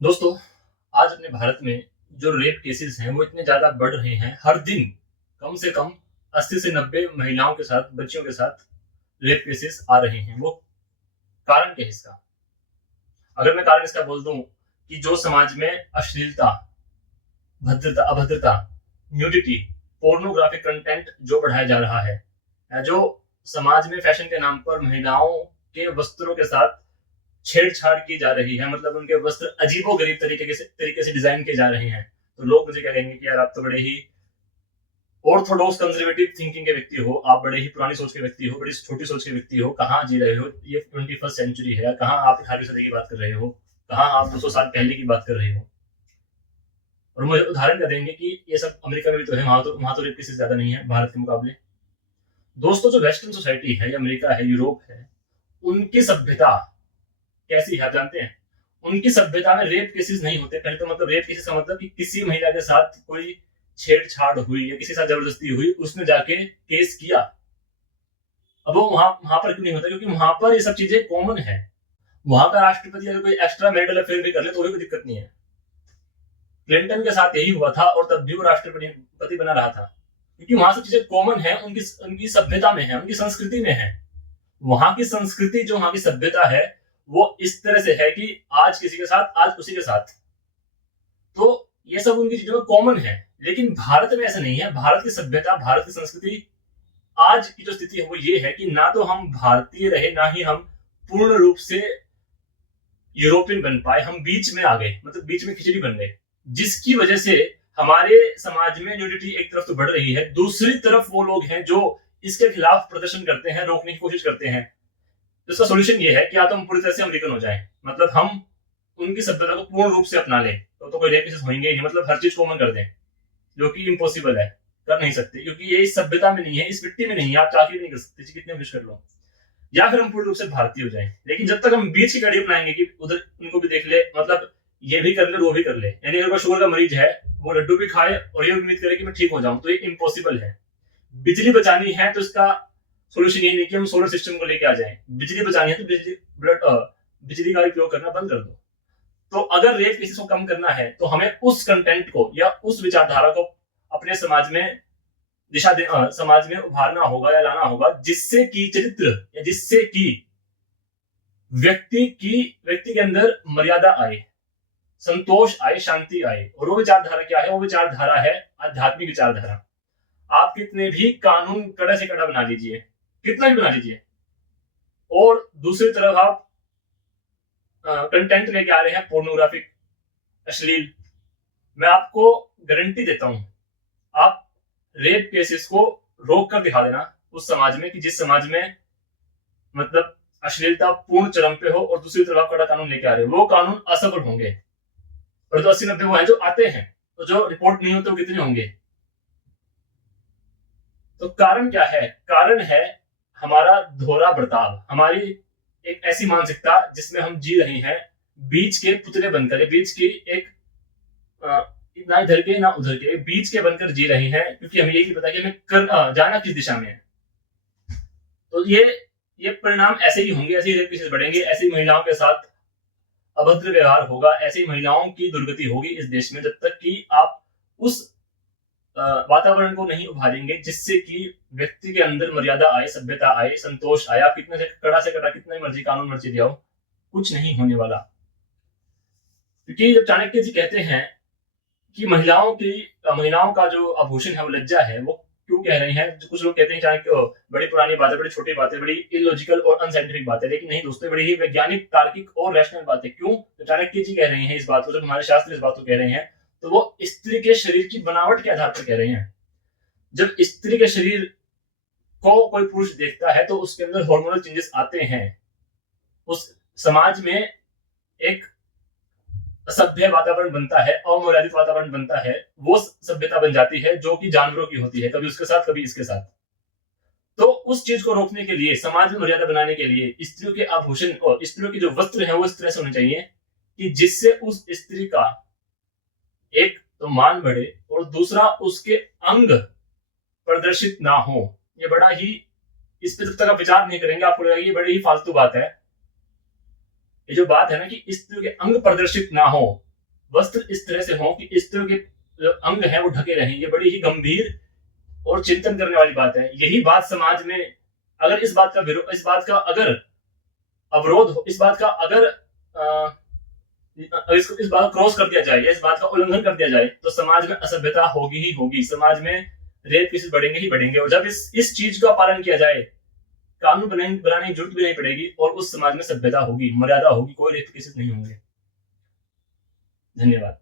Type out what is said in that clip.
दोस्तों, आज अपने भारत में जो रेप केसेस हैं वो इतने ज़्यादा बढ़ रहे हैं, हर दिन कम से कम 80 से 90 महिलाओं के साथ, बच्चियों के साथ रेप केसेस आ रहे हैं। वो कारण क्या है इसका? अगर मैं कारण इसका बोल दूँ कि जो समाज में अश्लीलता, अभद्रता, न्यूडिटी, पोर्नोग्राफिक कंटेंट जो बढ़ाया जा रहा है, या जो समाज में फैशन के नाम पर महिलाओं के वस्त्रों के साथ छेड़छाड़ की जा रही है, मतलब उनके वस्त्र अजीबो-गरीब तरीके से डिज़ाइन किए जा रहे हैं। तो लोग मुझे क्या कहेंगे कि यार आप तो बड़े ही ऑर्थोडॉक्स कंजर्वेटिव थिंकिंग के व्यक्ति हो, आप बड़े ही पुरानी सोच के व्यक्ति हो, बड़ी छोटी सोच के व्यक्ति हो, कहाँ जी रहे हो? ये 21st सेंचुरी है, कहाँ आप 18वीं सदी की बात कर रहे हो? कहाँ आप 200 साल पहले की बात कर रहे हो? और मुझे उदाहरण क्या देंगे कि ये सब अमेरिका में भी तो है, वहाँ तो रेप केसेस ज़्यादा नहीं है भारत के मुकाबले। दोस्तों, जो वेस्टर्न सोसाइटी है, या अमेरिका है, यूरोप है, उनकी सभ्यता कैसी है आप जानते हैं? उनकी सभ्यता में रेप केसेस नहीं होते। पहले तो मतलब रेप केसेस का मतलब कि किसी महिला के साथ कोई छेड़छाड़ हुई या किसी के साथ जबरदस्ती हुई, उसने जाके केस किया। अब वो वहां वहां पर क्यों नहीं होता? क्योंकि वहां पर ये सब चीजें कॉमन है। वहां का राष्ट्रपति अगर कोई एक्स्ट्रा मैरिटल अफेयर भी कर ले तो भी कोई दिक्कत नहीं है। क्लिंटन के साथ यही हुआ था और तब भी वो राष्ट्रपति बना रहा था, क्योंकि वहां सब चीजें कॉमन है, उनकी उनकी सभ्यता में है, उनकी संस्कृति में है। वहां की संस्कृति, जो वहां की सभ्यता है, वो इस तरह से है कि आज किसी के साथ, आज उसी के साथ। तो ये सब उनकी चीजों में कॉमन है। लेकिन भारत में ऐसा नहीं है। भारत की सभ्यता, भारत की संस्कृति, आज की जो स्थिति है वो ये है कि ना तो हम भारतीय रहे, ना ही हम पूर्ण रूप से यूरोपियन बन पाए। हम बीच में आ गए, मतलब बीच में खिचड़ी बन गए, जिसकी वजह से हमारे समाज में न्यूडिटी एक तरफ तो बढ़ रही है, दूसरी तरफ वो लोग हैं जो इसके खिलाफ प्रदर्शन करते हैं, रोकने की कोशिश करते हैं। तो इसका सोल्यूशन ये है कि या तो हम पूरी तरह से अमेरिकन हो जाएं, मतलब हम उनकी सभ्यता को पूर्ण रूप से अपना लें, तो कोई रेप केसेस होंगे ही नहीं, मतलब हर चीज कॉमन कर दें, जो कि इम्पॉसिबल है, कर नहीं सकते, क्योंकि ये इस सभ्यता में नहीं है, इस मिट्टी में नहीं है, आप चाह के भी नहीं कर सकते कितने विश कर लो। या फिर हम पूर्ण रूप से भारतीय हो जाएं। लेकिन जब तक हम बीच की कड़ी अपनाएंगे कि उधर उनको भी देख ले, मतलब ये भी कर ले और वो भी कर ले, यानी अगर शुगर का मरीज है, वो लड्डू भी खाए और ये उम्मीद करे कि मैं ठीक हो जाऊं, तो ये इम्पॉसिबल है। बिजली बचानी है तो इसका सोल्यूशन ये नहीं कि हम सोलर सिस्टम को लेके आ जाएं। बिजली बचानी है तो बिजली का उपयोग करना बंद कर दो। तो अगर रेप केसेस को कम करना है तो हमें उस कंटेंट को या उस विचारधारा को अपने समाज में समाज में उभारना होगा या लाना होगा, जिससे कि चरित्र, या जिससे कि व्यक्ति के अंदर मर्यादा आए, संतोष आए, शांति आए। और वो विचारधारा क्या है? वो विचारधारा है आध्यात्मिक विचारधारा। आप कितने भी कानून कड़ा से कड़ा बना लीजिए, कितना भी बना लीजिए, और दूसरी तरफ आप कंटेंट लेके आ रहे हैं पोर्नोग्राफिक, अश्लील, मैं आपको गारंटी देता हूं, आप रेप केसेस को रोक कर दिखा देना उस समाज में, कि जिस समाज में मतलब अश्लीलता पूर्ण चरम पे हो, और दूसरी तरफ कड़ा कानून लेके आ रहे हो, वो कानून असफल होंगे। और तो 80-90 वो हैं जो आते हैं, तो जो रिपोर्ट नहीं होते वो कितने होंगे? तो कारण क्या है? कारण है हमारा दोहरा बर्ताव, हमारी एक ऐसी मानसिकता जिसमें हम जी रहे हैं बीच के पुतले बनकर, बीच की एक ना इधर के ना उधर के, बीच के बनकर जी रहे हैं, क्योंकि हमें यही पता कि हमें जाना किस दिशा में है। तो ये परिणाम ऐसे ही होंगे, ऐसे ही रेप केसेस बढ़ेंगे, ऐसी महिलाओं के साथ अभद्र व्यवहार होगा, ऐसी महिलाओं की दुर्गति होगी इस देश में, जब तक कि आप उस वातावरण को नहीं उभारेंगे जिससे कि व्यक्ति के अंदर मर्यादा आए, सभ्यता आए, संतोष आए। आप कितने से कड़ा कितना मर्जी कानून मर्जी दिया हो, कुछ नहीं होने वाला। क्योंकि जब चाणक्य जी कहते हैं कि महिलाओं का जो आभूषण है वो लज्जा है, वो क्यों कह रहे हैं? कुछ लोग कहते हैं चाणक्य बड़ी पुरानी बात है, बड़ी छोटी बात है, बड़ी इलॉजिकल और अनसाइंटिफिक बात है, लेकिन नहीं दोस्तों, बड़ी ही वैज्ञानिक, तार्किक और रैशनल बात है। क्यों? तो चाणक्य जी कह रहे हैं इस बात को, जब हमारे शास्त्र इस बात को कह रहे हैं, तो वो स्त्री के शरीर की बनावट के आधार पर कह रहे हैं। जब स्त्री के शरीर को कोई पुरुष देखता है तो उसके अंदर हार्मोनल चेंजेस आते हैं, उस समाज में एक सभ्य वातावरण बनता है, अमर्यादित वातावरण बनता है, वो सभ्यता बन जाती है जो कि जानवरों की होती है, कभी उसके साथ कभी इसके साथ। तो उस चीज को रोकने के लिए, समाज में मर्यादा बनाने के लिए, स्त्रियों के आभूषण और स्त्रियों के जो वस्त्र है वो इस तरह से होने चाहिए कि जिससे उस स्त्री का एक तो मान बढ़े, और दूसरा उसके अंग प्रदर्शित ना हो। ये बड़ा ही, इस पे जब तक आप विचार नहीं करेंगे आपको लगेगा ये बड़ी ही फालतू बात है। ये जो बात है ना कि स्त्री के अंग प्रदर्शित ना हो, वस्त्र इस तरह से हो कि स्त्रियों के जो अंग हैं वो ढके रहें। ये बड़ी ही गंभीर और चिंतन करने वाली बात है। यही बात समाज में अगर इस बात का अगर अवरोध हो, इस बात का अगर इस बात को क्रॉस कर दिया जाए या इस बात का उल्लंघन कर दिया जाए तो समाज में असभ्यता होगी ही होगी। समाज में रेप केसेस बढ़ेंगे ही बढ़ेंगे। और जब इस चीज का पालन किया जाए, कानून बनाने की जरूरत भी नहीं पड़ेगी और उस समाज में सभ्यता होगी, मर्यादा होगी, कोई रेप केसेस नहीं होंगे। धन्यवाद।